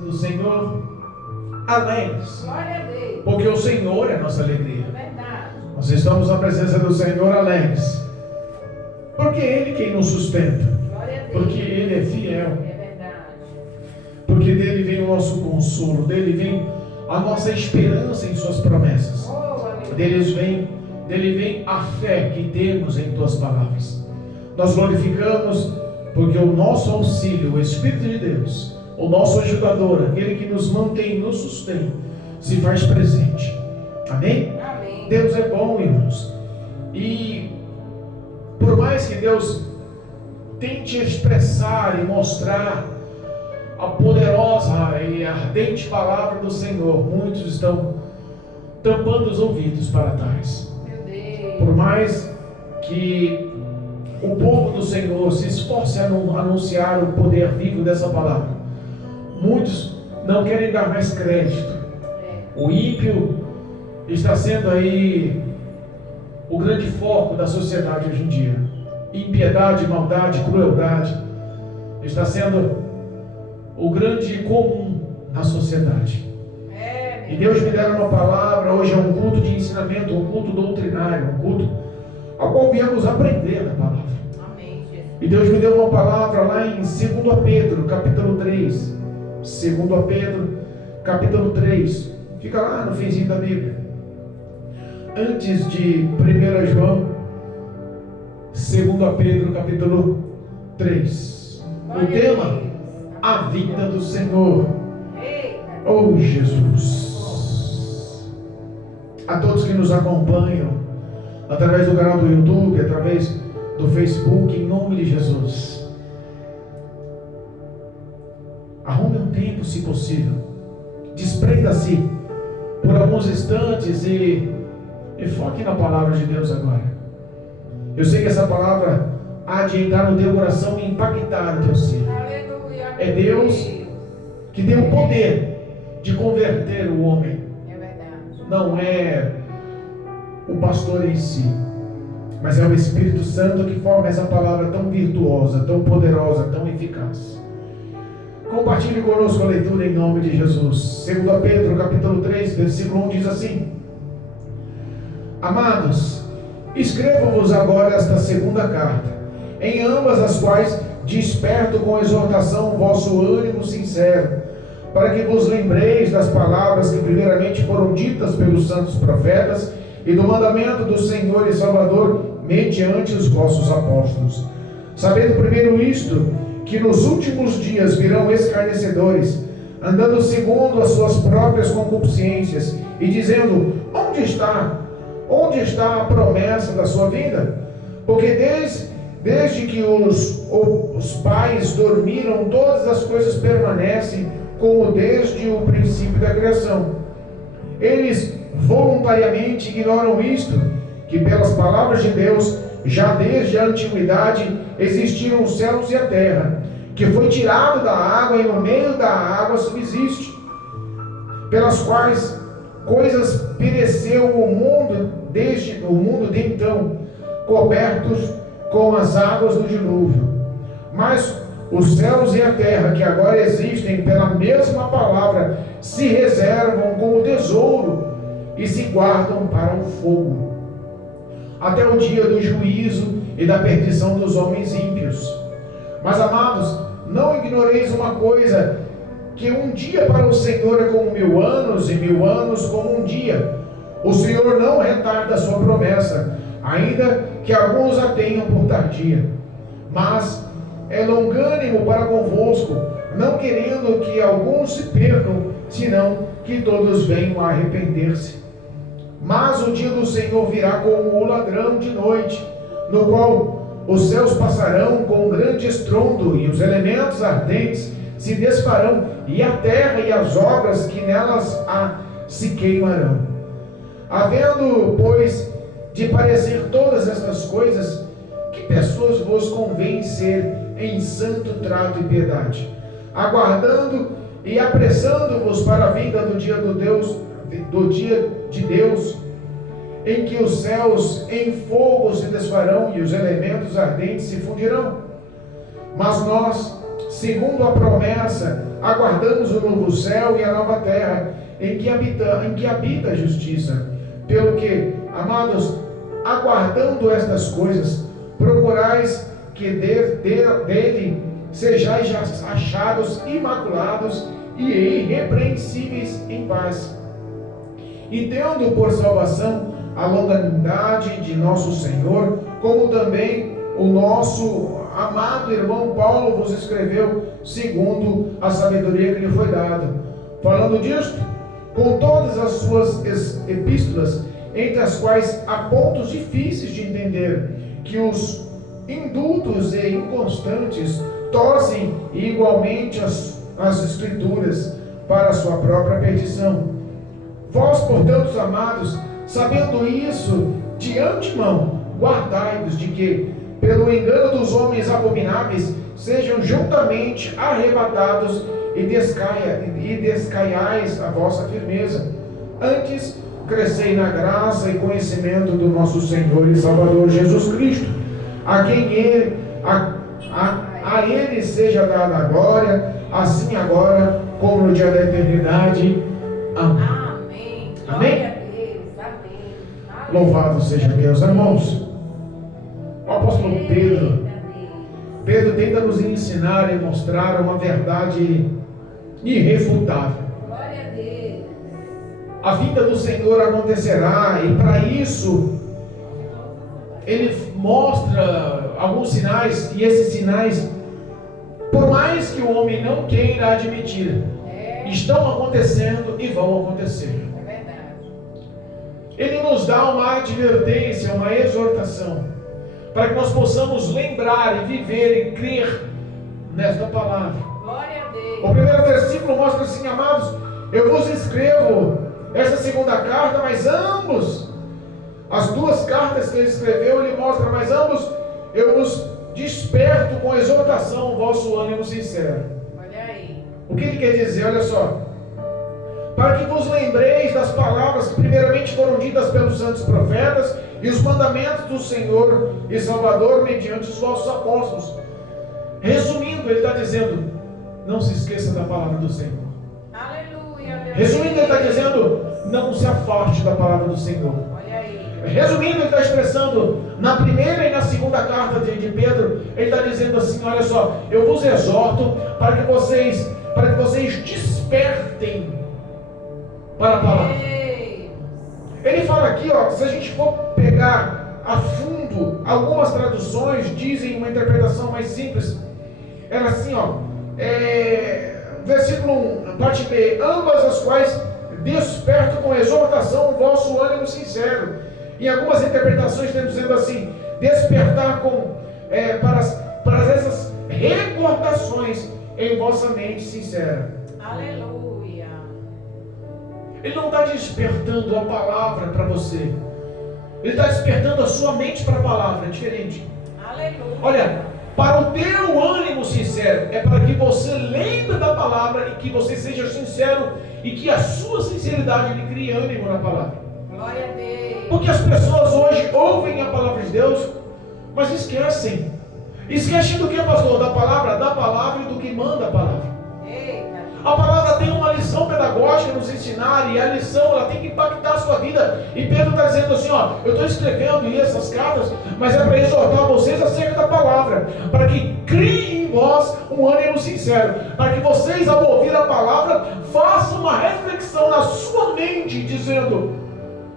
do Senhor alegres. Glória a Deus. Porque o Senhor é a nossa alegria. É verdade. Nós estamos na presença do Senhor alegres. Porque Ele quem nos sustenta. Glória a Deus. Porque Ele é fiel. É verdade. Porque dele vem o nosso consolo. Dele vem a nossa esperança em suas promessas. Oh, aleluia. Dele vem a fé que temos em tuas palavras. Nós glorificamos porque o nosso auxílio, o Espírito de Deus, o nosso ajudador, aquele que nos mantém, nos sustém, se faz presente. Amém? Amém. Deus é bom, irmãos. E por mais que Deus tente expressar e mostrar a poderosa e ardente palavra do Senhor, muitos estão tampando os ouvidos para tais. Meu Deus. Por mais que o povo do Senhor se esforce a anunciar o poder vivo dessa palavra, muitos não querem dar mais crédito. O ímpio está sendo aí o grande foco da sociedade hoje em dia. Impiedade, maldade, crueldade está sendo o grande comum na sociedade. E Deus me deu uma palavra. Hoje é um culto de ensinamento, um culto doutrinário, um culto ao qual viemos aprender na palavra. Amém, Jesus. E Deus me deu uma palavra lá em 2 Pedro, capítulo 3. 2 Pedro, capítulo 3. Fica lá no finzinho da Bíblia. Antes de 1 João, 2 Pedro, capítulo 3. O tema, a vinda do Senhor. Oh, Jesus. A todos que nos acompanham através do canal do YouTube, através do Facebook, em nome de Jesus, arrume um tempo, se possível, desprenda-se por alguns instantes e foque na palavra de Deus agora. Eu sei que essa palavra há de entrar no teu coração e impactar o teu ser. Aleluia. É Deus que tem o poder de converter o homem. É verdade. Não é o pastor em si, mas é o Espírito Santo que forma essa palavra tão virtuosa, tão poderosa, tão eficaz. Compartilhe conosco a leitura em nome de Jesus. 2 Pedro, capítulo 3, versículo 1 diz assim: Amados, escrevo-vos agora esta segunda carta, em ambas as quais desperto com exortação o vosso ânimo sincero, para que vos lembreis das palavras que primeiramente foram ditas pelos santos profetas e do mandamento do Senhor e Salvador mediante os vossos apóstolos. Sabendo primeiro isto, que nos últimos dias virão escarnecedores, andando segundo as suas próprias concupiscências e dizendo: onde está a promessa da sua vinda? Porque desde que os pais dormiram, todas as coisas permanecem como desde o princípio da criação. Eles voluntariamente ignoram isto, que pelas palavras de Deus, já desde a antiguidade, existiram os céus e a terra, que foi tirado da água e no meio da água subsiste, pelas quais coisas pereceu o mundo de então, cobertos com as águas do dilúvio. Mas os céus e a terra, que agora existem pela mesma palavra, se reservam como tesouro e se guardam para o fogo, até o dia do juízo e da perdição dos homens ímpios. Mas, amados, não ignoreis uma coisa, que um dia para o Senhor é como 1000 anos, e 1000 anos como um dia. O Senhor não retarda a sua promessa, ainda que alguns a tenham por tardia, mas é longânimo para convosco, não querendo que alguns se percam, senão que todos venham a arrepender-se. Mas o dia do Senhor virá como o ladrão de noite, no qual os céus passarão com grande estrondo, e os elementos ardentes se desfarão, e a terra e as obras que nelas há se queimarão. Havendo, pois, de parecer todas estas coisas, que pessoas vos convém ser em santo trato e piedade, aguardando e apressando-vos para a vinda do dia de Deus, em que os céus em fogo se desfarão e os elementos ardentes se fundirão. Mas nós, segundo a promessa, aguardamos o novo céu e a nova terra, em que habita a justiça. Pelo que, amados, aguardando estas coisas, procurais que dele sejais achados imaculados e irrepreensíveis em paz, e tendo por salvação a longanimidade de nosso Senhor, como também o nosso amado irmão Paulo vos escreveu, segundo a sabedoria que lhe foi dada. Falando disto, com todas as suas epístolas, entre as quais há pontos difíceis de entender, que os indultos e inconstantes torcem igualmente as Escrituras para a sua própria perdição. Vós, portanto, amados, sabendo isso de antemão, guardai-vos de que, pelo engano dos homens abomináveis, sejam juntamente arrebatados e descaiais a vossa firmeza. Antes, crescei na graça e conhecimento do nosso Senhor e Salvador Jesus Cristo, a quem a Ele seja dada a glória, assim agora como no dia da eternidade. Amém. Amém. Amém? Glória a Deus. Amém. Louvado seja Deus, irmãos. O apóstolo Pedro tenta nos ensinar e mostrar uma verdade irrefutável. Glória a Deus. A vinda do Senhor acontecerá, e para isso ele mostra alguns sinais, e esses sinais, por mais que o homem não queira admitir, estão acontecendo e vão acontecer. É verdade. Ele nos dá uma advertência, uma exortação, para que nós possamos lembrar e viver e crer nesta palavra. Glória a Deus. O primeiro versículo mostra assim: amados, eu vos escrevo essa segunda carta, mas ambos, as duas cartas que ele escreveu, ele mostra, mas ambos eu vos desperto com exortação o vosso ânimo sincero. Olha aí. O que ele quer dizer? Olha só: para que vos lembreis das palavras que primeiramente foram ditas pelos santos profetas e os mandamentos do Senhor e Salvador mediante os vossos apóstolos. Resumindo, ele está dizendo: não se esqueça da palavra do Senhor. Aleluia. Resumindo, ele está dizendo: não se afaste da palavra do Senhor. Olha aí. Resumindo, ele está expressando na primeira e na segunda carta de Pedro, ele está dizendo assim: olha só, eu vos exorto para que vocês despertem para a palavra. Ele fala aqui, ó, se a gente for pegar a fundo, algumas traduções dizem uma interpretação mais simples. Era assim, ó, versículo 1, parte B: ambas as quais desperto com exortação o vosso ânimo sincero. Em algumas interpretações estão dizendo assim: despertar para essas recordações em vossa mente sincera. Aleluia. Ele não está despertando a palavra para você, ele está despertando a sua mente para a palavra. É diferente. Aleluia. Olha, para o teu ânimo sincero, é para que você lembre da palavra e que você seja sincero e que a sua sinceridade lhe crie ânimo na palavra. Glória a Deus. Porque as pessoas hoje ouvem a palavra de Deus, mas esquecem. Esquecem do que, pastor? Da palavra e do que manda a palavra. Eita. A palavra tem uma lição pedagógica nos ensinar, e a lição ela tem que impactar a sua vida. E Pedro está dizendo assim, ó, eu estou escrevendo essas cartas, mas é para exortar vocês acerca da palavra, para que criem em vós um ânimo sincero, para que vocês, ao ouvir a palavra, façam uma reflexão na sua mente, dizendo: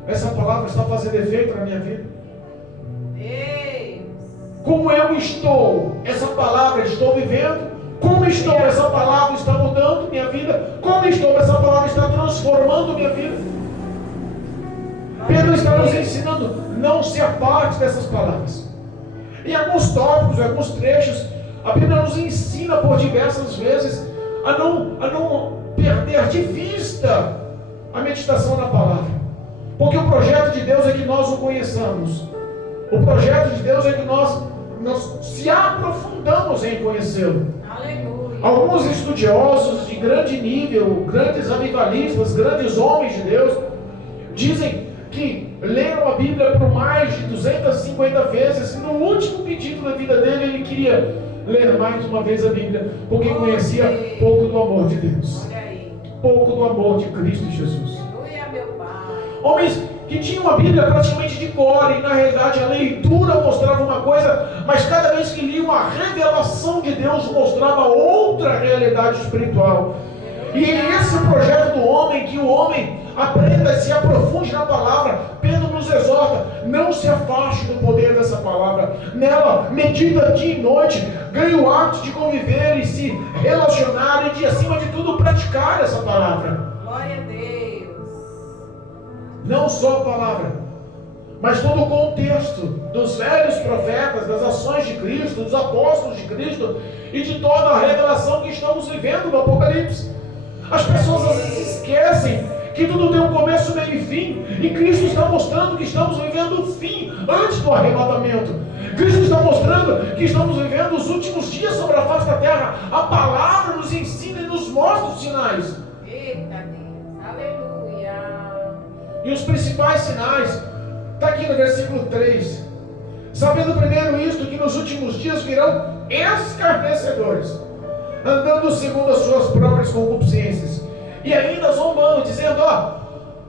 essa palavra está fazendo efeito na minha vida? Ei. Como eu estou, essa palavra estou vivendo? Como estou, essa palavra está mudando minha vida? Como estou, essa palavra está transformando minha vida? Pedro está nos ensinando: não se aparte dessas palavras. Em alguns tópicos, em alguns trechos, a Bíblia nos ensina por diversas vezes a não perder de vista a meditação na palavra. Porque o projeto de Deus é que nós o conheçamos. O projeto de Deus é que nós se aprofundamos em conhecê-lo. Aleluia. Alguns estudiosos de grande nível, grandes avivalistas, grandes homens de Deus, dizem que leram a Bíblia por mais de 250 vezes, e no último pedido da vida dele, ele queria ler mais uma vez a Bíblia, porque conhecia pouco do amor de Deus, Olha aí. pouco do amor de Cristo Jesus. Aleluia, meu Pai. Homens que tinham a Bíblia praticamente de cor, e na realidade a leitura mostrava uma coisa, mas cada vez que liam, a revelação de Deus mostrava outra realidade espiritual. E é esse o projeto do homem, que o homem aprenda, se aprofunde na palavra. Pedro nos exorta: não se afaste do poder dessa palavra, nela medita dia e noite, ganhe o hábito de conviver e se relacionar, e de acima de tudo praticar essa palavra. Glória a Deus. Não só a palavra, mas todo o contexto dos velhos profetas, das ações de Cristo, dos apóstolos de Cristo e de toda a revelação que estamos vivendo no Apocalipse. As pessoas às vezes esquecem que tudo tem um começo, meio e fim, e Cristo está mostrando que estamos vivendo o fim antes do arrebatamento. Cristo está mostrando que estamos vivendo os últimos dias sobre a face da terra. A palavra nos ensina e nos mostra os sinais. Eita Deus. Aleluia. E os principais sinais, está aqui no versículo 3. Sabendo primeiro isto, que nos últimos dias virão escarnecedores, andando segundo as suas próprias concupiscências, e ainda zombando, dizendo: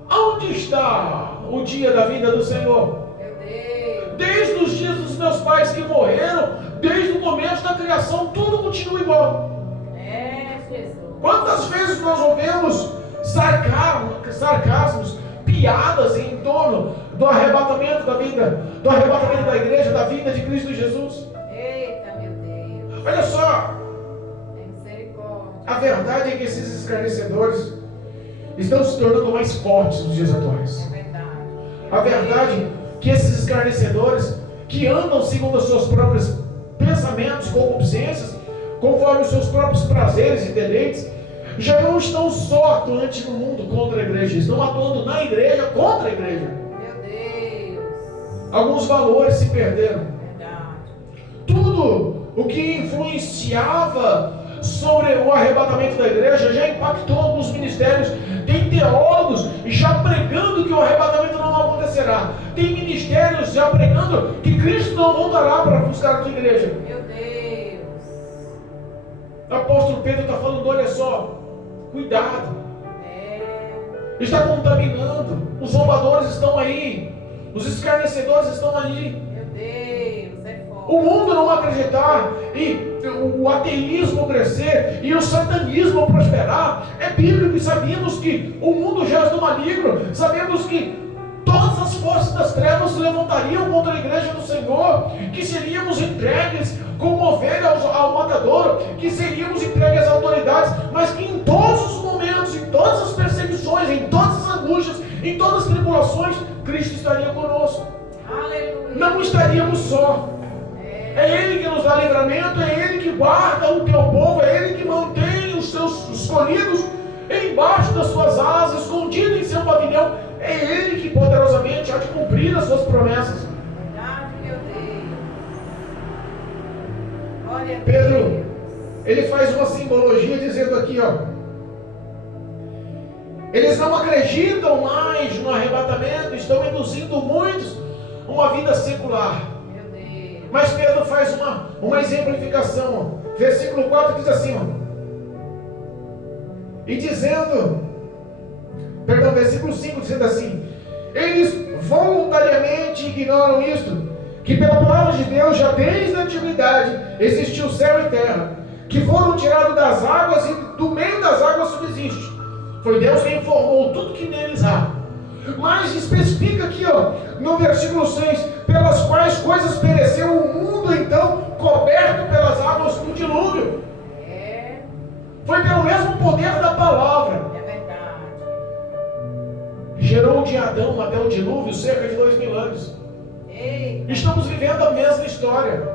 onde está o dia da vinda do Senhor? Meu Deus. Desde os dias dos meus pais que morreram, desde o começo da criação, tudo continua igual. É, Jesus. Quantas vezes nós ouvemos sarcasmos, piadas em torno do arrebatamento da vida, do arrebatamento da igreja, da vinda de Cristo Jesus? Eita, meu Deus. Olha só, Tem misericórdia. a verdade é que esses escarnecedores estão se tornando mais fortes nos dias atuais. É verdade. A verdade é que esses escarnecedores, que andam segundo os seus próprios pensamentos, concupiscências, conforme os seus próprios prazeres e deleites, já não estão só atuantes no mundo contra a igreja, estão atuando na igreja contra a igreja. Meu Deus. Alguns valores se perderam. Verdade. Tudo o que influenciava sobre o arrebatamento da igreja já impactou alguns ministérios. Tem teólogos já pregando que o arrebatamento não acontecerá. Tem ministérios já pregando que Cristo não voltará para buscar a tua igreja. Meu Deus. O apóstolo Pedro está falando: olha só, cuidado, está contaminando. Os zombadores estão aí, os escarnecedores estão aí. Meu Deus, é forte. O mundo não acreditar e o ateísmo crescer e o satanismo prosperar é bíblico, e sabemos que o mundo já é maligno, sabemos que todas as forças das trevas se levantariam contra a igreja do Senhor, que seríamos entregues como ovelhas ao matador, que seríamos entregues às autoridades, mas que em todos os momentos, em todas as perseguições, em todas as angústias, em todas as tribulações, Cristo estaria conosco. Aleluia. Não estaríamos só. É Ele que nos dá livramento, é Ele que guarda o teu povo, é Ele que mantém os seus escolhidos embaixo das suas asas, escondido em seu pavilhão. É Ele que poderosamente há de cumprir as suas promessas. Verdade, meu Deus. Glória a Pedro, Deus. ele faz uma simbologia dizendo aqui, eles não acreditam mais no arrebatamento, estão induzindo muitos a uma vida secular. Meu Deus. Mas Pedro faz uma exemplificação. Versículo 4 diz assim, e dizendo, versículo 5 dizendo assim: eles voluntariamente ignoram isto, que pela palavra de Deus já desde a antiguidade existiu céu e terra, que foram tirados das águas e do meio das águas subsiste. Foi Deus quem formou tudo que neles há. Mas especifica aqui, no versículo 6, pelas quais coisas pereceu o mundo então, coberto pelas águas do dilúvio. Foi pelo mesmo poder da palavra. É verdade. Gerou de Adão até o dilúvio cerca de 2000 anos. Eita. Estamos vivendo a mesma história.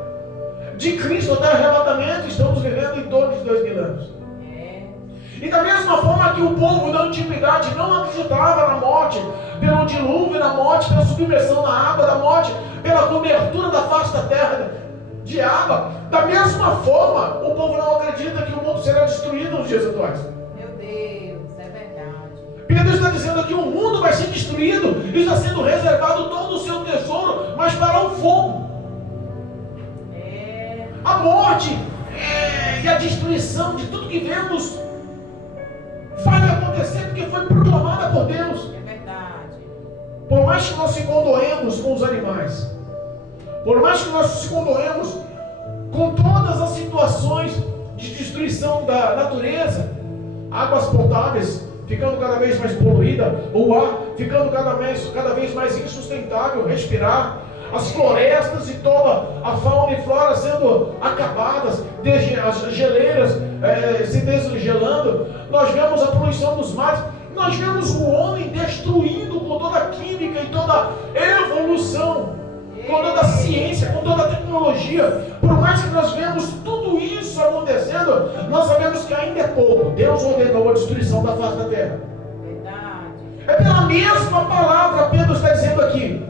De Cristo até o arrebatamento, estamos vivendo em torno de 2000 anos. E da mesma forma que o povo da antiguidade não acreditava na morte pelo dilúvio, na morte pela submersão na água, da morte pela cobertura da face da terra de água, da mesma forma o povo não acredita que o mundo será destruído nos dias atuais. Meu Deus, é verdade. Pedro está dizendo que o mundo vai ser destruído, e está sendo reservado todo o seu tesouro, mas para o fogo. A morte e a destruição de tudo que vemos vai acontecer porque foi proclamada por Deus. É verdade. Por mais que nós se condoemos com os animais, por mais que nós se condoemos com todas as situações de destruição da natureza, águas potáveis ficando cada vez mais poluída, o ar ficando cada vez mais insustentável respirar, as florestas e toda a fauna e flora sendo acabadas, as geleiras se desgelando, nós vemos a poluição dos mares, nós vemos o homem destruindo com toda a química e toda a evolução, com toda a ciência, com toda a tecnologia. Por mais que nós vemos tudo isso acontecendo, nós sabemos que ainda é pouco. Deus ordenou a destruição da face da terra. Verdade. É pela mesma palavra, Pedro está dizendo aqui.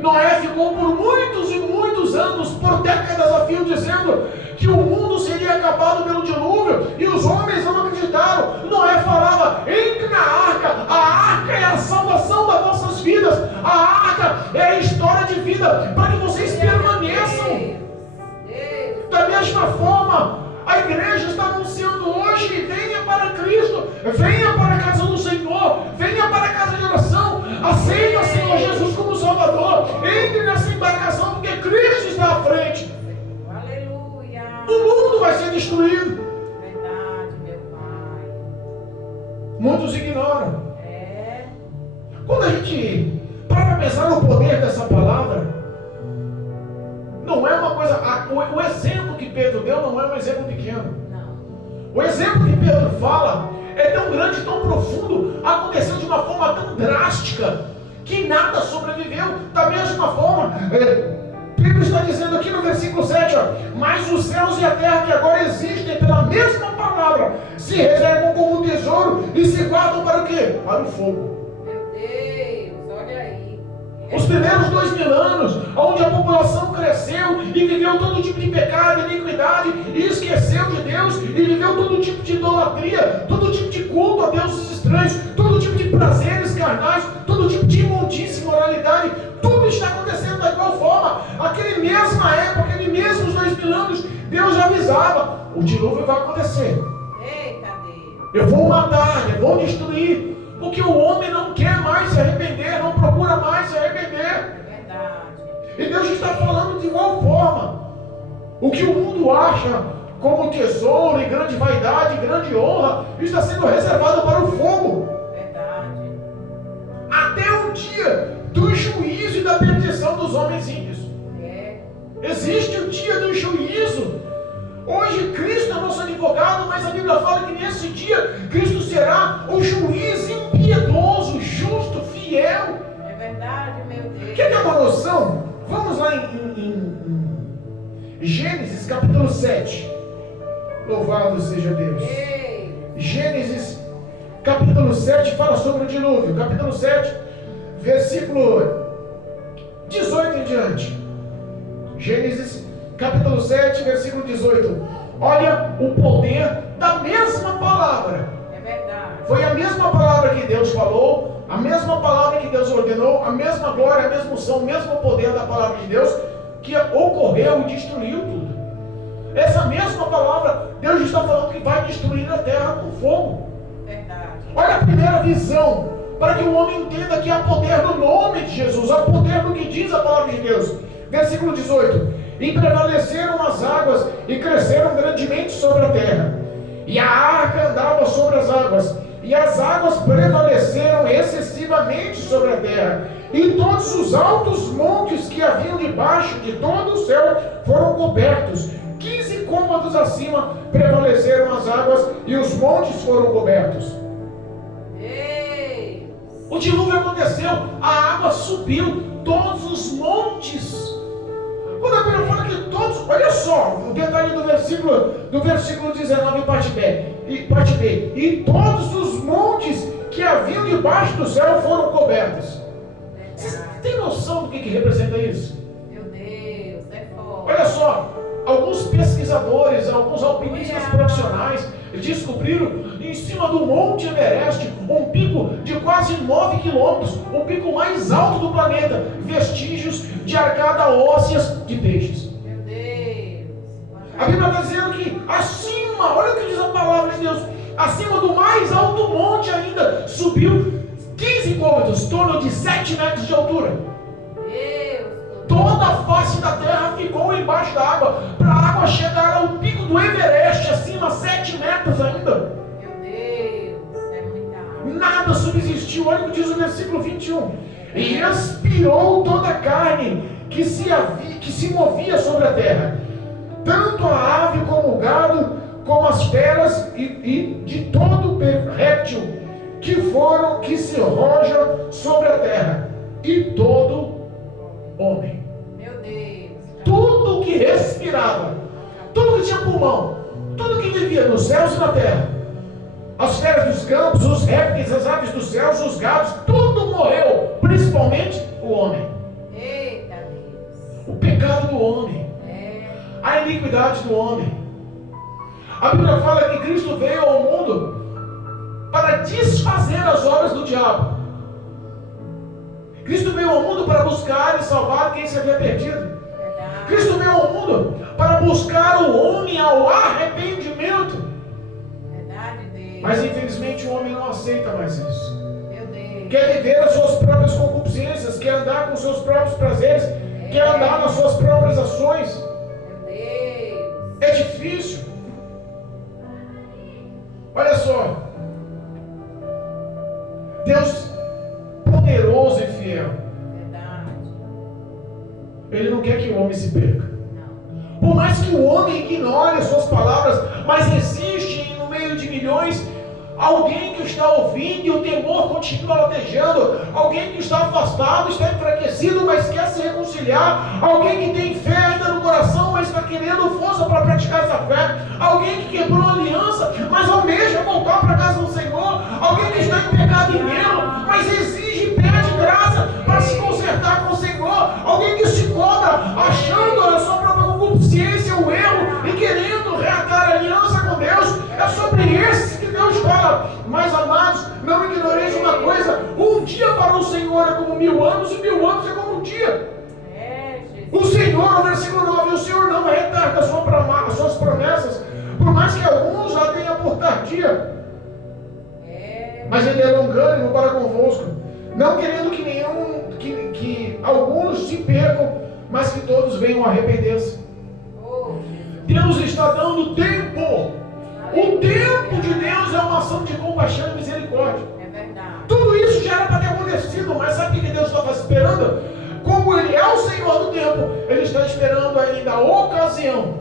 Noé ficou por muitos e muitos anos, por décadas a fio, dizendo que o mundo seria acabado pelo dilúvio, e os homens não acreditaram. Noé falava: entre na arca, a arca é a salvação das vossas vidas, a arca é a história de vida, para que vocês permaneçam. Da mesma forma, a igreja está anunciando hoje: venha para Cristo, venha para a casa do Senhor, venha para a casa de oração, aceita o Senhor Jesus como Salvador, entre nessa embarcação, porque Cristo está à frente. Aleluia. O mundo vai ser destruído. Verdade, meu Pai. Muitos ignoram. É. Quando a gente para pensar no poder dessa palavra, não é uma coisa. O exemplo que Pedro deu não é um exemplo pequeno. Não. O exemplo que Pedro fala é tão grande, tão profundo, aconteceu de uma forma tão drástica, que nada sobreviveu. Da mesma forma, Pedro está dizendo aqui no versículo 7, mas os céus e a terra que agora existem pela mesma palavra, se reservam como tesouro e se guardam para o quê? Para o fogo. Meu Deus, olha aí. Os primeiros 2000 anos, onde a população cresceu e viveu todo tipo de pecado e iniquidade, e esqueceu de Deus, e viveu todo tipo de idolatria, todo tipo de culto a deuses estranhos, todo tipo de prazeres carnais, todo tipo de imundícia e imoralidade, tudo está acontecendo da igual forma. Aquele mesma época, aqueles mesmos 2000 anos, Deus já avisava: o dilúvio vai acontecer. Eita Deus. Eu vou matar, eu vou destruir, porque o homem não quer mais se arrepender, não procura mais se arrepender. É verdade. E Deus está falando de igual forma. O que o mundo acha como tesouro e grande vaidade, grande honra, está sendo reservado para o fogo. Verdade. Até o dia do juízo e da perdição dos homens ímpios. É. Existe o dia do juízo. Hoje Cristo é nosso advogado, mas a Bíblia fala que nesse dia Cristo será o juiz impiedoso, justo, fiel. É verdade, meu Deus. Quer ter uma noção? Vamos lá em Gênesis capítulo 7. Louvado seja Deus. Ei. Gênesis capítulo 7 fala sobre o dilúvio. Capítulo 7, versículo 18 em diante. Gênesis capítulo 7, versículo 18. Olha o poder da mesma palavra. É verdade. Foi a mesma palavra que Deus falou, a mesma palavra que Deus ordenou, a mesma glória, a mesma unção, o mesmo poder da palavra de Deus que ocorreu e destruiu tudo. Essa mesma palavra, Deus está falando que vai destruir a terra com fogo. Verdade. Olha a primeira visão, para que o homem entenda que há poder no nome de Jesus, há poder no que diz a palavra de Deus. Versículo 18: e prevaleceram as águas e cresceram grandemente sobre a terra, e a arca andava sobre as águas, e as águas prevaleceram excessivamente sobre a terra, e todos os altos montes que haviam debaixo de todo o céu foram cobertos. 15 côvados acima prevaleceram as águas, e os montes foram cobertos. Ei. O dilúvio aconteceu, a água subiu, todos os montes. Quando a Bíblia fala que todos, olha só, o detalhe do versículo 19, parte B, e todos os montes que haviam debaixo do céu foram cobertos. Vocês têm noção do que representa isso? Meu Deus, é forte. Olha só, alguns pesquisadores, alguns alpinistas profissionais descobriram em cima do Monte Everest um pico de quase 9 quilômetros, o pico mais alto do planeta, vestígios de arcada ósseas de peixes. Meu Deus. A Bíblia está dizendo que acima, olha o que diz a palavra de Deus, acima do mais alto monte ainda, subiu 15 côvados, em torno de 7 metros de altura. Toda a face da terra ficou embaixo da água, para a água chegar ao pico do Everest, acima 7 metros ainda. Meu Deus, é muita água. Nada subsistiu, olha o que diz o versículo 21. E expirou toda a carne que se movia sobre a terra, tanto a ave como o gado, como as feras e de todo réptil que se roja sobre a terra, e todo homem. Meu Deus. Tudo que respirava, tudo que tinha pulmão, tudo que vivia nos céus e na terra, as feras dos campos, os répteis, as aves dos céus, os gados, tudo morreu, principalmente o homem. Eita Deus. O pecado do homem, a iniquidade do homem. A Bíblia fala que Cristo veio ao mundo para desfazer as obras do diabo. Cristo veio ao mundo para buscar e salvar quem se havia perdido. Cristo veio ao mundo para buscar o homem ao arrependimento. Mas infelizmente o homem não aceita mais isso. Meu Deus. Quer viver as suas próprias concupiscências, quer andar com os seus próprios prazeres, quer andar nas suas próprias ações. Meu Deus. É difícil. Olha só, Deus poderoso e fiel, Verdade. Ele não quer que o homem se perca. Não. Por mais que o homem ignore as suas palavras, mas existe no meio de milhões alguém que está ouvindo e o temor continua latejando, alguém que está afastado, está enfraquecido, mas quer se reconciliar, alguém que tem fé ainda no coração, mas está querendo força para praticar essa fé, alguém que quebrou a aliança, mas almeja voltar para a casa do Senhor, alguém que está em pecado e medo, mas exige e pede graça para se consertar com o Senhor, alguém que se cobra achando a sua própria concupiscência, o erro, e querendo reatar a aliança com Deus. É sobre esses que Deus fala. Mas amados, não ignoreis uma coisa: um dia para o Senhor é como 1000 anos, e 1000 anos é como um dia. O Senhor, no versículo 9, o Senhor não retarda as suas promessas, por mais que alguns já tenham por tardia, mas Ele é longânimo para convosco, não querendo que alguns se percam, mas que todos venham a arrepender-se. Deus está dando tempo. O tempo de Deus é uma ação de compaixão e misericórdia. É verdade. Tudo isso já era para ter acontecido, mas sabe o que Deus estava esperando? Como Ele é o Senhor do tempo, Ele está esperando ainda a ocasião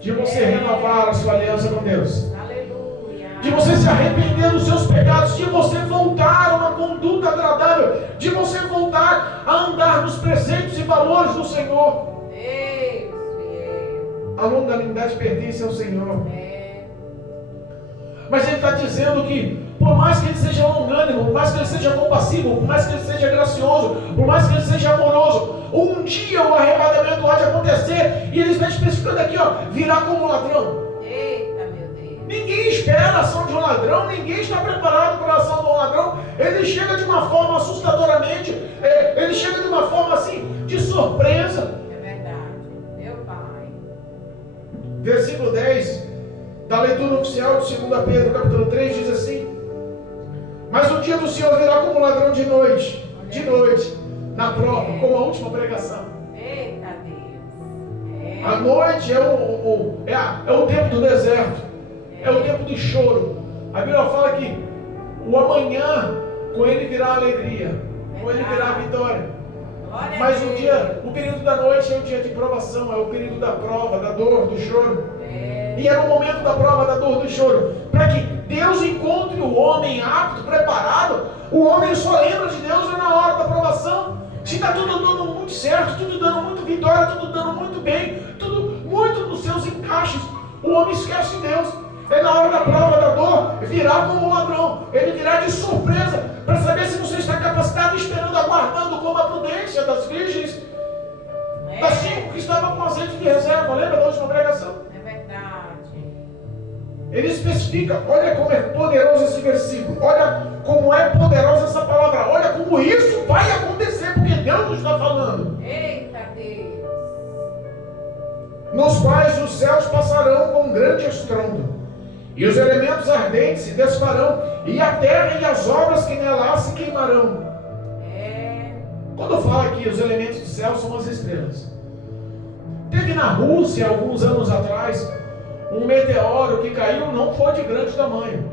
de você renovar a sua aliança com Deus, Aleluia. de você se arrepender dos seus pecados, de você voltar a uma conduta agradável, de você voltar a andar nos preceitos e valores do Senhor. Deus, fiel. A longanimidade pertence ao Senhor. Mas Ele está dizendo que, por mais que Ele seja longânimo, por mais que Ele seja compassivo, por mais que Ele seja gracioso, por mais que Ele seja amoroso, um dia o arrebatamento pode acontecer, e Ele está especificando aqui, virá como um ladrão. Eita, meu Deus. Ninguém espera a ação de um ladrão, ninguém está preparado para a ação de um ladrão. Ele chega de uma forma assustadoramente, ele chega de uma forma assim, de surpresa. É verdade. Meu Pai. Versículo 10 da leitura oficial de 2 Pedro, capítulo 3, diz assim: mas o dia do Senhor virá como ladrão de noite, na prova, como a última pregação. Eita Deus. A noite é o tempo do deserto, é o tempo do choro. A Bíblia fala que o amanhã, com ele virá a alegria, com ele virá a vitória. Mas o período da noite é o dia de provação, é o período da prova, da dor, do choro. E é no momento da prova, da dor, do choro, para que Deus encontre o homem apto, preparado. O homem só lembra de Deus na hora da provação. Se está tudo dando muito certo, tudo dando muito vitória, tudo dando muito bem, tudo muito nos seus encaixes, o homem esquece Deus. É na hora da prova, da dor, virá como um ladrão. Ele virá de surpresa, para saber se você está capacitado, esperando, aguardando como a prudência das virgens, das 5 que estavam com azeite de reserva. Lembra da última pregação? Ele especifica, olha como é poderoso esse versículo, olha como é poderosa essa palavra, olha como isso vai acontecer, porque Deus está falando. Eita Deus. nos quais os céus passarão com grande estrondo, e os elementos ardentes se desfarão, e a terra e as obras que nela há se queimarão. Quando fala aqui os elementos do céu são as estrelas. Teve na Rússia, alguns anos atrás, um meteoro que caiu, não foi de grande tamanho.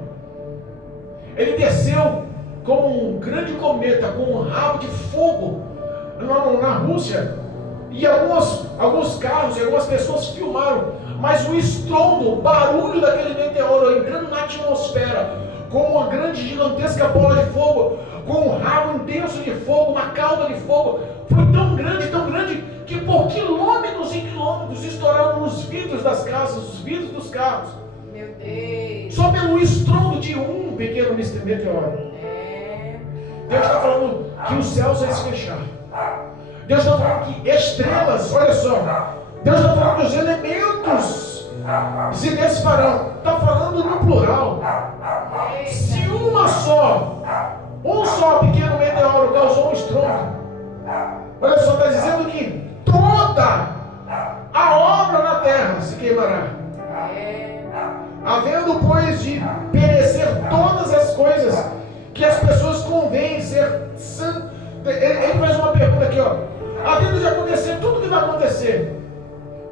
Ele desceu como um grande cometa, com um rabo de fogo na Rússia. E alguns carros e algumas pessoas filmaram. Mas o estrondo, o barulho daquele meteoro entrando na atmosfera, com uma grande, gigantesca bola de fogo, com um rabo intenso de fogo, uma cauda de fogo, foi tão grande, que por quilômetros e quilômetros estouraram os vidros das casas, os vidros dos carros. Meu Deus. Só pelo estrondo de um pequeno meteoro. Deus está falando que os céus vão se fechar. Deus está falando que estrelas, olha só, Deus está falando que os elementos se desfarão. Está falando no plural. Se um só pequeno meteoro causou um estrondo, olha só, está dizendo que toda a obra na terra se queimará. Havendo, pois, de perecer todas as coisas que as pessoas convém ser santas. Ele faz uma pergunta aqui, ó. Havendo de acontecer tudo que vai acontecer,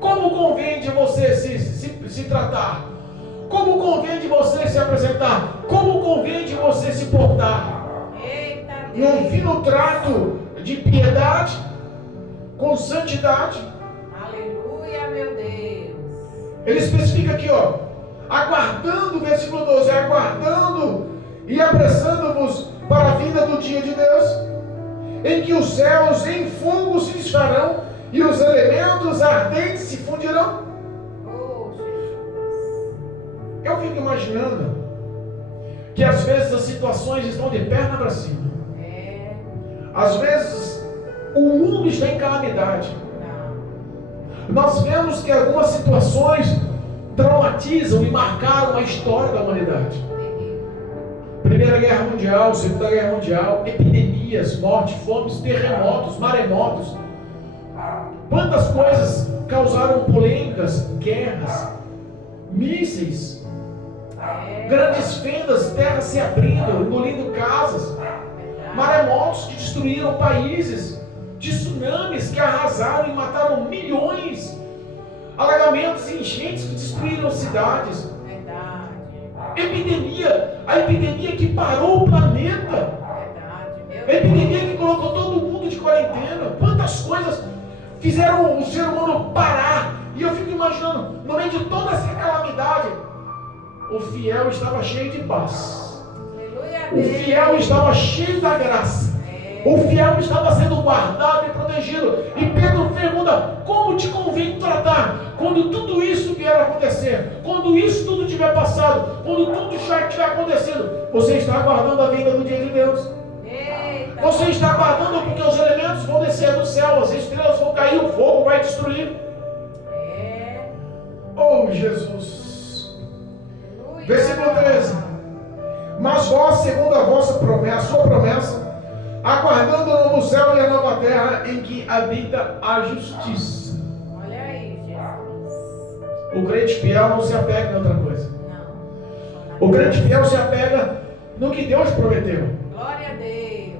como convém de você se tratar? Como convém de você se apresentar? Como convém de você se portar? Num fino trato de piedade, com santidade. Aleluia, meu Deus. Ele especifica aqui, ó, aguardando, versículo 12, aguardando e apressando-vos para a vinda do dia de Deus, em que os céus em fogo se desfarão e os elementos ardentes se fundirão. Oh, Jesus. Eu fico imaginando que às vezes as situações estão de perna para cima. Às vezes o mundo está em calamidade. Nós vemos que algumas situações traumatizam e marcaram a história da humanidade. Primeira Guerra Mundial, Segunda Guerra Mundial, epidemias, morte, fomes, terremotos, maremotos. Quantas coisas causaram polêmicas, guerras, mísseis, grandes fendas, terra se abrindo, engolindo casas, maremotos que destruíram países, de tsunamis que arrasaram e mataram milhões, alagamentos e enchentes que destruíram cidades. Epidemia, a epidemia que parou o planeta, a epidemia que colocou todo mundo de quarentena. Quantas coisas fizeram o ser humano parar? E eu fico imaginando, no meio de toda essa calamidade, o fiel estava cheio de paz, o fiel estava cheio da graça, o fiel estava sendo guardado e protegido. E Pedro pergunta: como te convém tratar quando tudo isso vier a acontecer, quando isso tudo tiver passado, quando tudo já estiver acontecendo? Você está aguardando a vinda do dia de Deus. Você está aguardando porque os elementos vão descer do céu, as estrelas vão cair, o fogo vai destruir. Oh, Jesus. Versículo 13. Mas vós, segundo a vossa promessa, sua promessa, aguardando o novo céu e a nova terra em que habita a justiça. Olha aí, Jesus. O crente fiel não se apega em outra coisa. Não. O crente fiel se apega no que Deus prometeu. Glória a Deus.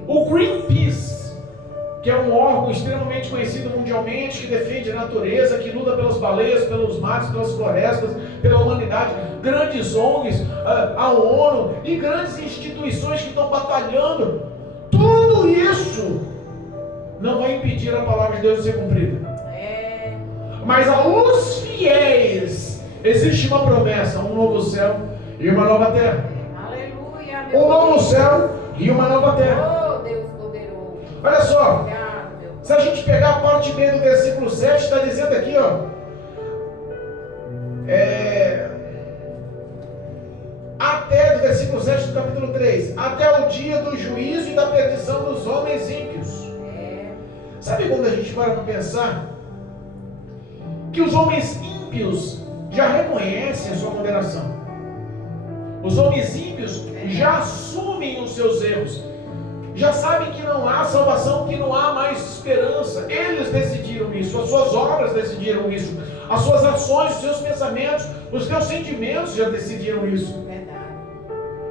O Greenpeace, que é um órgão extremamente conhecido mundialmente, que defende a natureza, que luta pelas baleias, pelos mares, pelas florestas, pela humanidade, grandes ONGs, a ONU e grandes instituições que estão batalhando, tudo isso não vai impedir a palavra de Deus de ser cumprida. Mas aos fiéis existe uma promessa: um novo céu e uma nova terra. Aleluia, meu Um novo Deus. céu e uma nova terra. Oh, Deus poderoso. Olha só, Obrigado, Deus. se a gente pegar a parte B do versículo 7, está dizendo aqui, ó, até do versículo 7 do capítulo 3, até o dia do juízo e da perdição dos homens ímpios. Sabe quando a gente para pensar que os homens ímpios já reconhecem a sua condenação? Os homens ímpios já assumem os seus erros, já sabem que não há salvação, que não há mais esperança. Eles decidiram isso, as suas obras decidiram isso, As suas ações, os seus pensamentos, os teus sentimentos já decidiram isso. Verdade.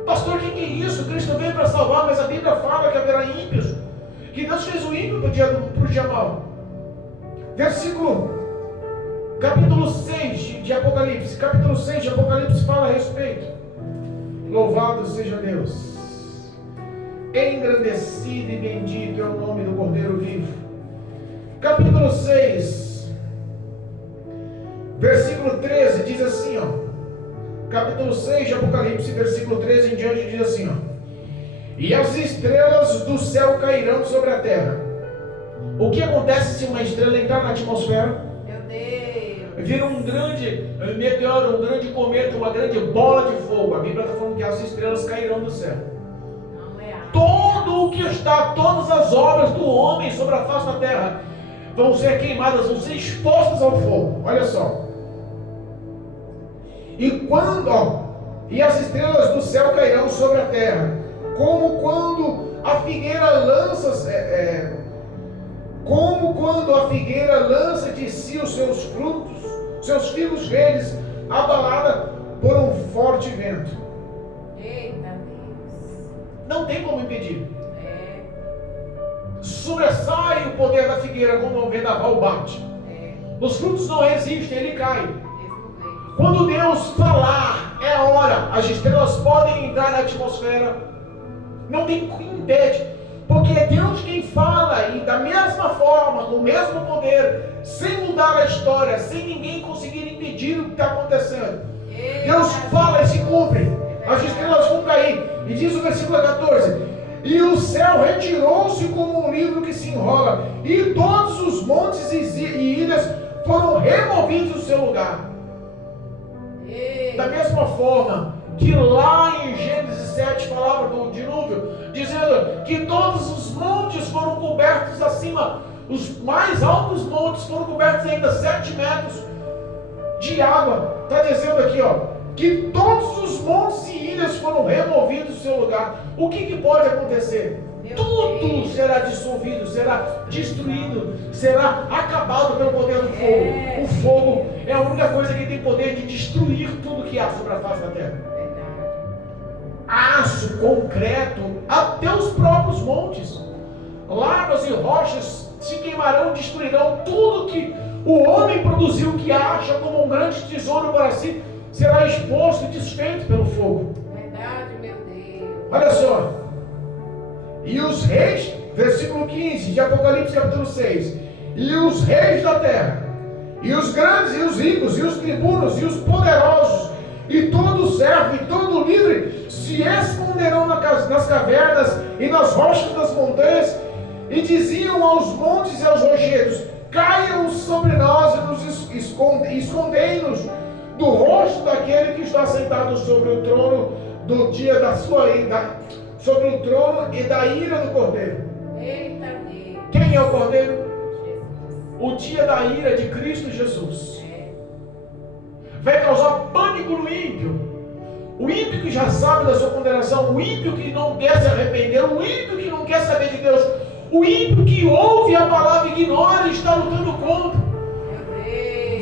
Pastor, o que é isso? Cristo veio para salvar, mas a Bíblia fala que haverá ímpios. Que Deus fez o ímpio para o dia mau. Capítulo 6 de Apocalipse. Capítulo 6 de Apocalipse fala a respeito. Louvado seja Deus. Engrandecido e bendito é o nome do Cordeiro vivo. Capítulo 6, versículo 13 diz assim, ó. Capítulo 6 de Apocalipse, versículo 13 em diante diz assim, ó. E as estrelas do céu cairão sobre a terra. O que acontece se uma estrela entrar na atmosfera? Meu Deus. Vira um grande meteoro, um grande cometa, uma grande bola de fogo. A Bíblia está falando que as estrelas cairão do céu. Não é água. Todo o que está, todas as obras do homem sobre a face da terra vão ser queimadas, vão ser expostas ao fogo. Olha só. E as estrelas do céu cairão sobre a terra, como quando a figueira lança de si os seus frutos, seus figos verdes, abalada por um forte vento. Eita Deus. Não tem como impedir. É. Sobressai o poder da figueira quando o vendaval bate. É. Os frutos não resistem, ele cai. Deus não veio. Quando Deus falar, é a hora. As estrelas podem entrar na atmosfera. Não tem que impede. Porque é Deus quem fala, e da mesma forma, com o mesmo poder, sem mudar a história, sem ninguém conseguir impedir o que está acontecendo. Deus fala e se cumpre. As estrelas vão cair. E diz o versículo 14: e o céu retirou-se como um livro que se enrola, e todos os montes e ilhas foram removidos do seu lugar. Da mesma forma que lá em Gênesis 7 falava do dilúvio, dizendo que todos os montes foram cobertos acima, os mais altos montes foram cobertos ainda 7 metros de água. Está dizendo aqui, ó, que todos os montes e ilhas foram removidos do seu lugar. O que pode acontecer? Tudo será dissolvido, será destruído, será acabado pelo poder do fogo. O fogo é a única coisa que tem poder de destruir tudo que há sobre a face da terra. Aço, concreto, até os próprios montes, lavas e rochas se queimarão, destruirão tudo que o homem produziu, que acha como um grande tesouro para si, será exposto e desfeito pelo fogo. Verdade, meu Deus. Olha só. E os reis, versículo 15 de Apocalipse capítulo 6, e os reis da terra, e os grandes, e os ricos, e os tribunos, e os poderosos, e todo servo, e todo livre, se esconderão nas cavernas e nas rochas das montanhas, e diziam aos montes e aos rochedos: caiam sobre nós e nos escondei-nos do rosto daquele que está sentado sobre o trono do dia da sua ira, sobre o trono e da ira do Cordeiro. Eita Deus. Quem é o Cordeiro? Jesus. O dia da ira de Cristo Jesus. Vai causar pânico no ímpio. O ímpio que já sabe da sua condenação, o ímpio que não quer se arrepender, o ímpio que não quer saber de Deus, o ímpio que ouve a palavra e ignora e está lutando contra.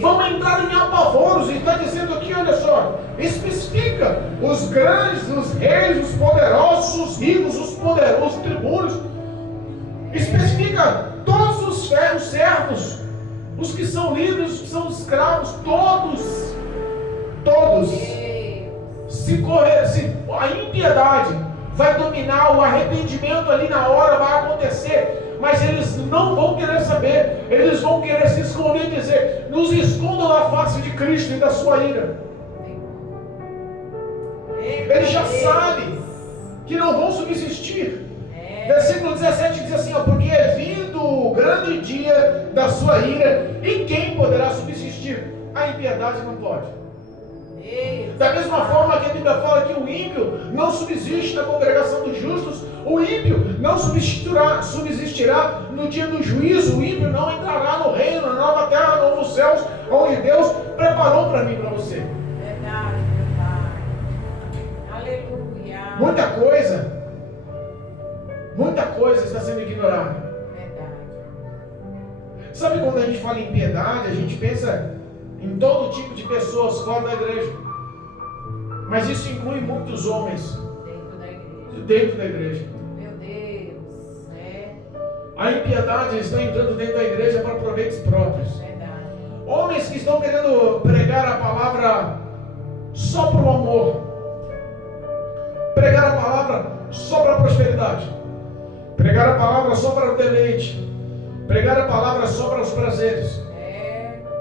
Vão entrar em apavoros. E está dizendo aqui, olha só, especifica os grandes, os reis, os poderosos, os ricos, os poderosos, os tribunos. Especifica todos os servos, os que são livres, os que são escravos, todos. Se a impiedade vai dominar, o arrependimento ali na hora vai acontecer, mas eles não vão querer saber, eles vão querer se esconder e dizer: nos escondam da face de Cristo e da sua ira. Eles já sabem que não vão subsistir. Versículo 17 diz assim, ó: porque é vindo o grande dia da sua ira, e quem poderá subsistir? A impiedade não pode. Da mesma forma que a Bíblia fala que o ímpio não subsiste na congregação dos justos, o ímpio não subsistirá no dia do juízo, o ímpio não entrará no reino, na nova terra, novos céus, onde Deus preparou para mim e para você. Verdade, meu Pai. Aleluia. Muita coisa está sendo ignorada. Verdade. Sabe quando a gente fala em piedade, a gente pensa em todo tipo de pessoas fora da igreja. Mas isso inclui muitos homens dentro da igreja. Meu Deus, A impiedade está entrando dentro da igreja para proveitos próprios. verdade. Homens que estão querendo pregar a palavra só para o amor, pregar a palavra só para a prosperidade, pregar a palavra só para o deleite, pregar a palavra só para os prazeres,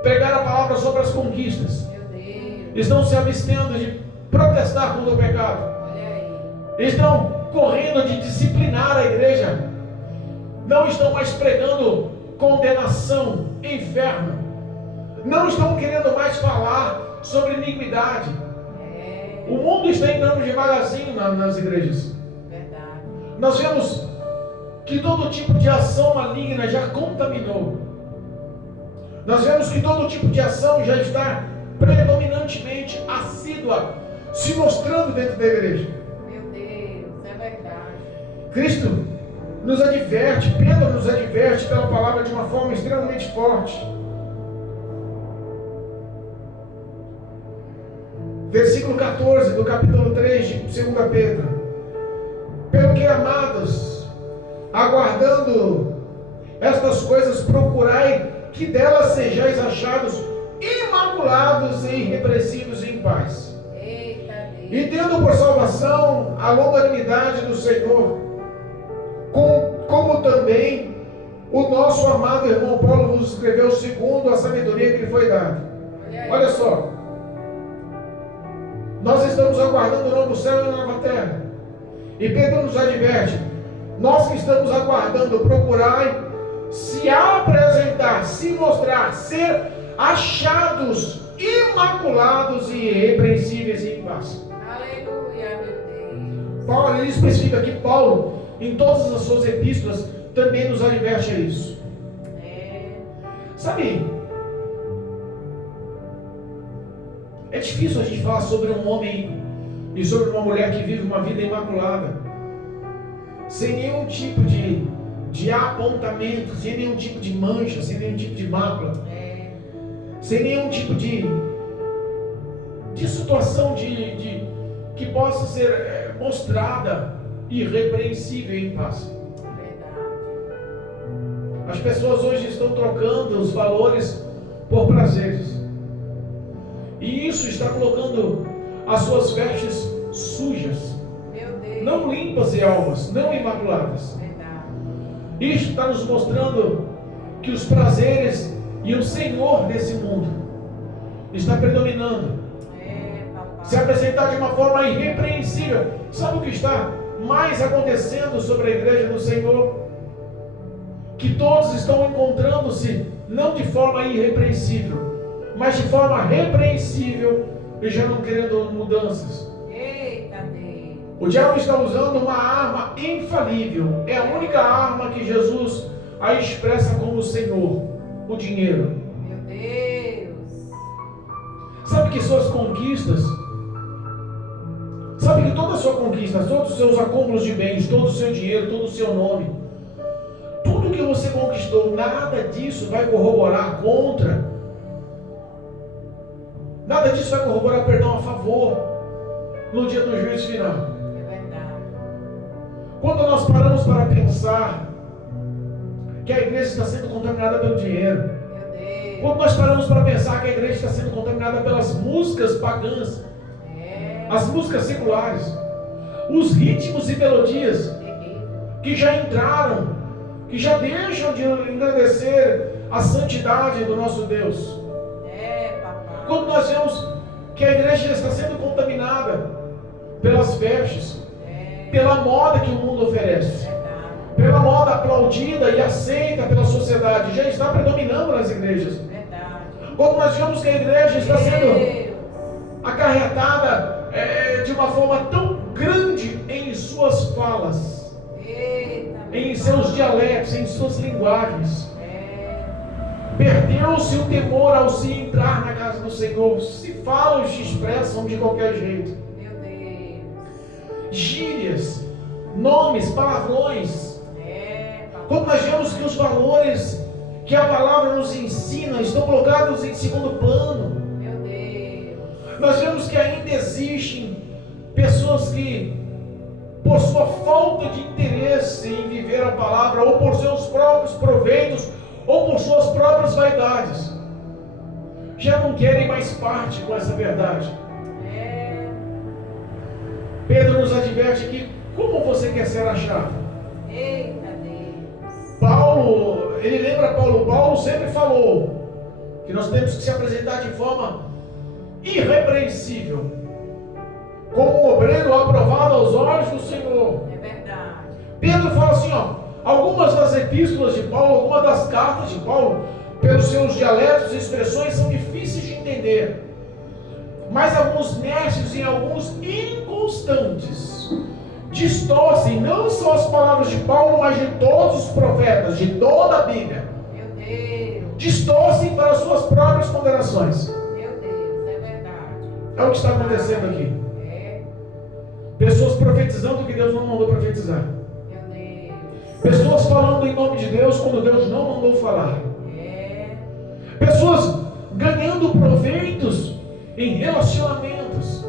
pregar a palavra só para as conquistas. Meu Deus, Estão se abstendo de protestar contra o pecado. olha aí. Estão correndo de disciplinar a igreja. Não estão mais pregando condenação, inferno. Não estão querendo mais falar sobre iniquidade. O mundo está entrando devagarzinho nas igrejas. Verdade. Nós vemos que todo tipo de ação maligna já contaminou. Nós vemos que todo tipo de ação já está predominantemente assídua, se mostrando dentro da igreja. Meu Deus, é verdade. Cristo nos adverte, Pedro nos adverte pela palavra de uma forma extremamente forte. Versículo 14 do capítulo 3 de 2 Pedro. Pelo que, amados, aguardando estas coisas, procurai que delas sejais achados imaculados e irrepreensíveis em paz. Eita Deus. E tendo por salvação a longanimidade do Senhor, como também o nosso amado irmão Paulo vos escreveu segundo a sabedoria que lhe foi dada. Olha só, nós estamos aguardando o novo céu e a nova terra. E Pedro nos adverte: nós que estamos aguardando, procurai se apresentar, se mostrar, ser achados imaculados e irrepreensíveis e em paz. Aleluia, meu Deus. Paulo, ele especifica que Paulo, em todas as suas epístolas, também nos adverte a isso. Sabe, é difícil a gente falar sobre um homem e sobre uma mulher que vive uma vida imaculada, sem nenhum tipo de apontamento, sem nenhum tipo de mancha, sem nenhum tipo de mácula, sem nenhum tipo de situação que possa ser mostrada irrepreensível e em paz. As pessoas hoje estão trocando os valores por prazeres, e isso está colocando as suas vestes sujas, não limpas e almas, não imaculadas. Isso está nos mostrando que os prazeres e o Senhor desse mundo está predominando. Se apresentar de uma forma irrepreensível. Sabe o que está mais acontecendo sobre a igreja do Senhor? Que todos estão encontrando-se não de forma irrepreensível, mas de forma repreensível e já não querendo mudanças. O diabo está usando uma arma infalível. É a única arma que Jesus a expressa como o Senhor: o dinheiro. Meu Deus. Sabe que suas conquistas, sabe que toda a sua conquista, todos os seus acúmulos de bens, todo o seu dinheiro, todo o seu nome, tudo que você conquistou, nada disso vai corroborar contra, nada disso vai corroborar perdão a favor no dia do juízo final. Quando nós paramos para pensar que a igreja está sendo contaminada pelo dinheiro, quando nós paramos para pensar que a igreja está sendo contaminada pelas músicas pagãs, as músicas seculares, os ritmos e melodias que já entraram, que já deixam de engrandecer a santidade do nosso Deus, quando nós vemos que a igreja está sendo contaminada pelas vestes, pela moda que o mundo oferece, pela moda aplaudida e aceita pela sociedade, já está predominando nas igrejas. Quando nós vemos que a igreja está sendo acarretada de uma forma tão grande em suas falas, em seus dialetos, em suas linguagens, perdeu-se o temor ao se entrar na casa do Senhor. Se falam e se expressam de qualquer jeito. Gírias, nomes, palavrões. Quando nós vemos que os valores que a palavra nos ensina estão colocados em segundo plano. Meu Deus. Nós vemos que ainda existem pessoas que, por sua falta de interesse em viver a palavra, ou por seus próprios proveitos, ou por suas próprias vaidades, já não querem mais parte com essa verdade. Pedro nos adverte que, como você quer ser achado? Eita Deus. Paulo, ele lembra Paulo sempre falou que nós temos que se apresentar de forma irrepreensível, como um obreiro aprovado aos olhos do Senhor. É verdade. Pedro fala assim, algumas das epístolas de Paulo, algumas das cartas de Paulo, pelos seus dialetos e expressões, são difíceis de entender. Mas alguns mestres e alguns inconstantes distorcem não só as palavras de Paulo, mas de todos os profetas, de toda a Bíblia. Meu Deus. Distorcem para suas próprias condenações. Meu Deus, é verdade. É o que está acontecendo aqui. É. Pessoas profetizando o que Deus não mandou profetizar. Meu Deus. Pessoas falando em nome de Deus quando Deus não mandou falar. É. Pessoas ganhando proveitos em relacionamentos,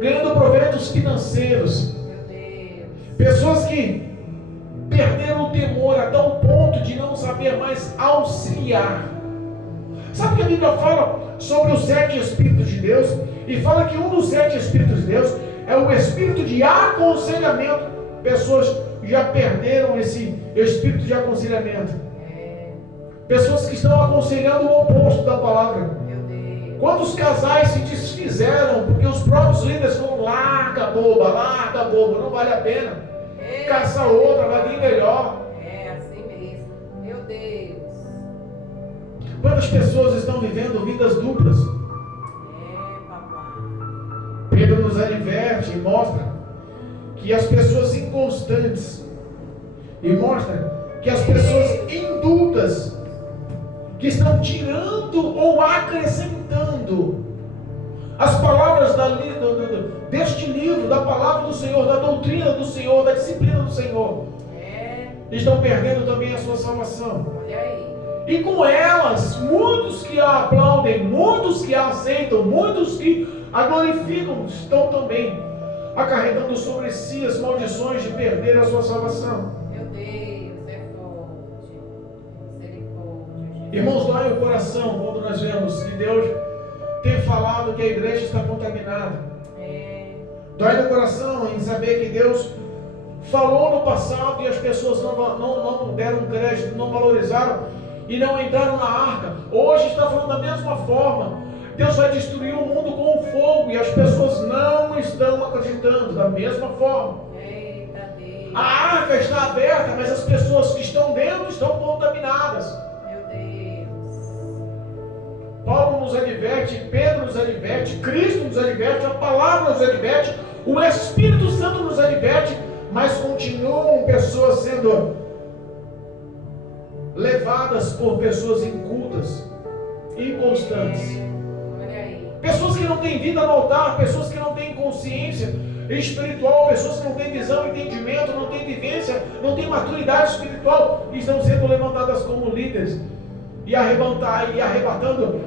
ganhando proveitos financeiros. Meu Deus. Pessoas que perderam o temor a tal ponto de não saber mais auxiliar. Sabe que a Bíblia fala sobre os 7 Espíritos de Deus? E fala que um dos 7 Espíritos de Deus é o Espírito de aconselhamento. Pessoas já perderam esse Espírito de aconselhamento. Pessoas que estão aconselhando o oposto da palavra. Meu Deus. Quantos casais se desfizeram porque os próprios líderes falaram: larga boba, não vale a pena. Caça outra, vai vir melhor. É assim mesmo. Meu Deus. Quantas pessoas estão vivendo vidas duplas? É, papai. Pedro nos adverte e mostra que as pessoas inconstantes, e mostra que as pessoas indultas, que estão tirando ou acrescentando as palavras deste livro, da palavra do Senhor, da doutrina do Senhor, da disciplina do Senhor, estão perdendo também a sua salvação. Olha aí. E com elas, muitos que a aplaudem, muitos que a aceitam, muitos que a glorificam, estão também acarretando sobre si as maldições de perder a sua salvação. Meu Deus, é forte. Misericórdia. Irmãos, dói o coração quando nós vemos que Deus tem falado que a igreja está contaminada. Dói no coração em saber que Deus falou no passado e as pessoas não deram crédito, não valorizaram e não entraram na arca. Hoje está falando da mesma forma. Deus vai destruir o mundo com o fogo e as pessoas não estão acreditando da mesma forma. Eita Deus. A arca está aberta, mas as pessoas que estão dentro estão contaminadas. Meu Deus. Paulo nos adverte, Pedro nos adverte, Cristo nos adverte, a palavra nos adverte, o Espírito Santo nos adverte, mas continuam pessoas sendo levadas por pessoas incultas, inconstantes. Olha aí. Pessoas que não têm vida no altar, pessoas que não têm consciência espiritual, pessoas que não têm visão, entendimento, não têm vivência, não têm maturidade espiritual, e estão sendo levantadas como líderes e arrebatando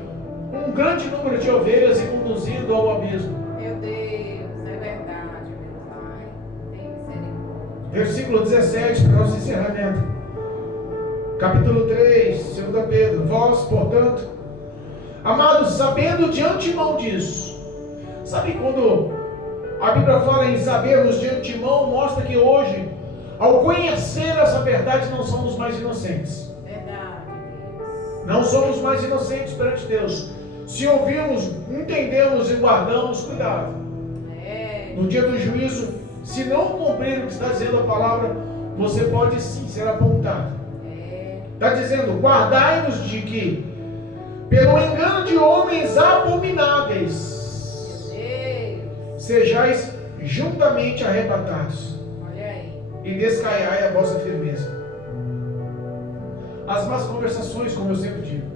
um grande número de ovelhas e conduzindo ao abismo. Meu Deus, é verdade, meu Pai. Tem misericórdia. Versículo 17, para nosso encerramento. Capítulo 3, 2 Pedro. Vós, portanto, amados, sabendo de antemão disso. Sabe quando a Bíblia fala em sabermos de antemão, mostra que hoje, ao conhecer essa verdade, não somos mais inocentes. Verdade, Deus. Não somos mais inocentes perante Deus. Se ouvimos, entendemos e guardamos, cuidado. No dia do juízo, se não cumprir o que está dizendo a palavra, você pode sim ser apontado. Está dizendo: guardai-nos de que, pelo engano de homens abomináveis, sejais juntamente arrebatados. Olha aí. E descaiai a vossa firmeza. As más conversações, como eu sempre digo.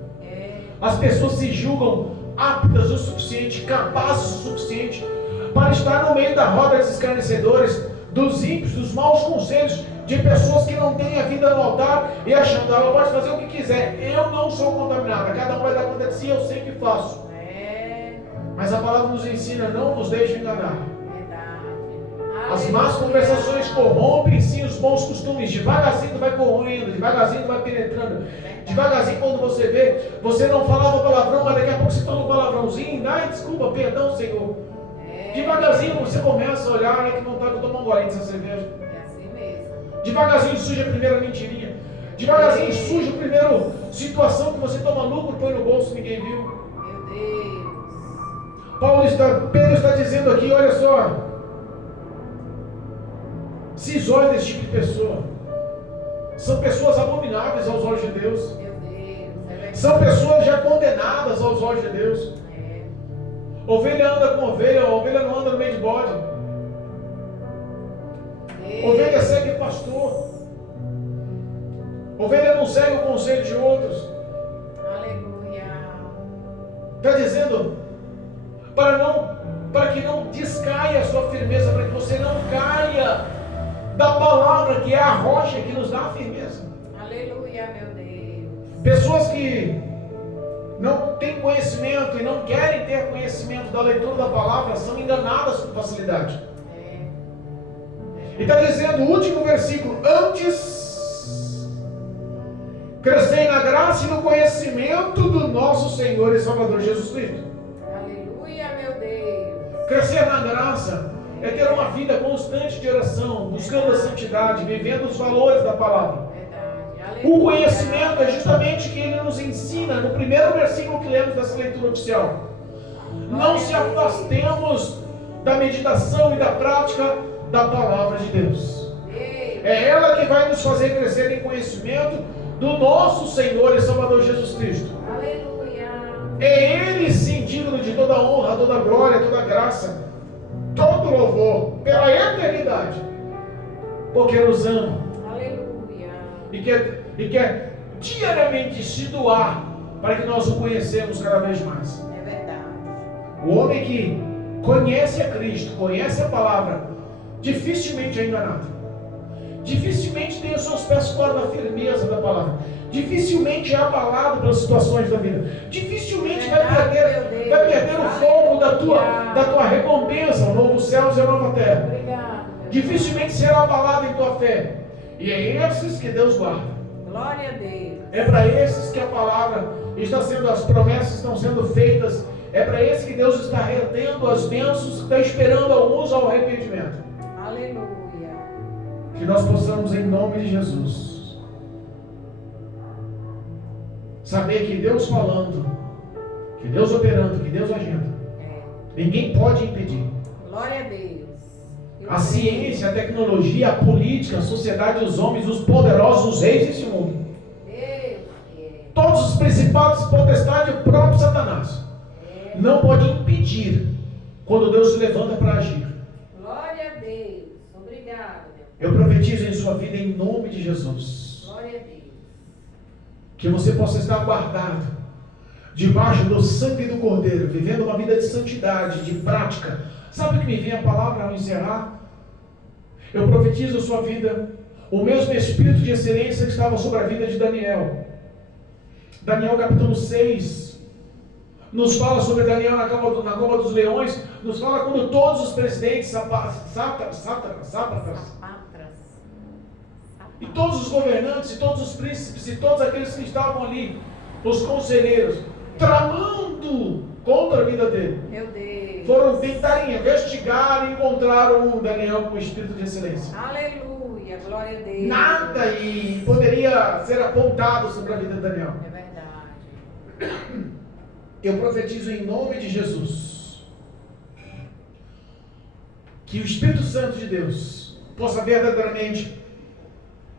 As pessoas se julgam aptas o suficiente, capazes o suficiente para estar no meio da roda dos escarnecedores, dos ímpios, dos maus conselhos, de pessoas que não têm a vida no altar e achando que ela pode fazer o que quiser. Eu não sou contaminada, cada um vai dar conta de si, eu sei o que faço. Mas a palavra nos ensina, não nos deixe enganar. As más conversações corrompem sim os bons costumes. Devagarzinho tu vai corroendo, devagarzinho tu vai penetrando. Devagarzinho, quando você vê, você não falava palavrão, mas daqui a pouco você fala um palavrãozinho. Ai, desculpa, perdão, Senhor. Devagarzinho você começa a olhar, ai que vontade de tomar um golinho dessa cerveja. É assim mesmo. Devagarzinho surge a primeira mentirinha. Devagarzinho surge a primeira situação que você toma lucro, põe no bolso, ninguém viu. Meu Deus. Pedro está dizendo aqui, olha só. Se isole desse tipo de pessoa. São pessoas abomináveis aos olhos de Deus. Meu Deus. São pessoas já condenadas aos olhos de Deus. Ovelha anda com ovelha, a ovelha não anda no meio de bode. Ovelha segue o pastor. Ovelha não segue o conselho de outros. Aleluia. Está dizendo para que não descaia a sua firmeza, para que você não caia da palavra que é a rocha que nos dá a firmeza. Aleluia, meu Deus. Pessoas que não têm conhecimento e não querem ter conhecimento da leitura da palavra são enganadas com facilidade. E está dizendo o último versículo: antes crescei na graça e no conhecimento do nosso Senhor e Salvador Jesus Cristo. Aleluia, meu Deus. Crescer na graça é ter uma vida constante de oração, buscando a santidade, vivendo os valores da palavra. O conhecimento é justamente o que ele nos ensina no primeiro versículo que lemos dessa leitura oficial. Não se afastemos da meditação e da prática da palavra de Deus. É ela que vai nos fazer crescer em conhecimento do nosso Senhor e Salvador Jesus Cristo. Aleluia. É Ele sim digno de toda honra, toda glória, toda graça, todo louvor pela eternidade, porque nos ama. Aleluia. E quer diariamente se doar para que nós o conhecemos cada vez mais. É verdade. O homem que conhece a Cristo, conhece a palavra, dificilmente é enganado. Dificilmente tem os seus pés fora da firmeza da palavra. Dificilmente é abalado pelas situações da vida. Dificilmente vai perder o fogo da tua recompensa, o novo céu e a nova terra. Obrigado. Dificilmente será abalado em tua fé. E é esses que Deus guarda. Glória a Deus. É para esses que a palavra está sendo, as promessas estão sendo feitas. É para esses que Deus está retendo as bênçãos, está esperando alguns ao arrependimento. Aleluia. Que nós possamos, em nome de Jesus, saber que Deus falando, que Deus operando, que Deus agindo, ninguém pode impedir. Glória a Deus. A ciência, a tecnologia, a política, a sociedade, os homens, os poderosos, os reis desse mundo, todos os principados, potestades, o próprio Satanás, não pode impedir quando Deus se levanta para agir. Glória a Deus. Obrigado. Eu profetizo em sua vida em nome de Jesus. Glória a Deus. Que você possa estar guardado debaixo do sangue do Cordeiro, vivendo uma vida de santidade, de prática. Sabe o que me vem a palavra ao encerrar? Eu profetizo a sua vida o mesmo espírito de excelência que estava sobre a vida de Daniel. Daniel capítulo 6 nos fala sobre Daniel na cova dos leões, nos fala quando todos os presidentes, sátrapas, e todos os governantes, e todos os príncipes, e todos aqueles que estavam ali, os conselheiros, tramando contra a vida dele, Meu Deus. foram tentar investigar e encontraram um Daniel com espírito de excelência. Aleluia. Glória a Deus. Nada e poderia ser apontado sobre a vida de Daniel. É verdade. Eu profetizo em nome de Jesus que o Espírito Santo de Deus possa verdadeiramente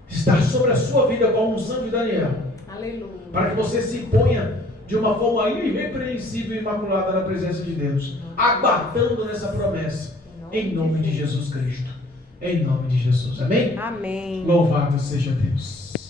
estar sobre a sua vida com a unção de Daniel. Aleluia. Para que você se ponha de uma forma irrepreensível e imaculada na presença de Deus, aguardando nessa promessa, em nome de Jesus Cristo. Em nome de Jesus. Amém? Amém. Louvado seja Deus.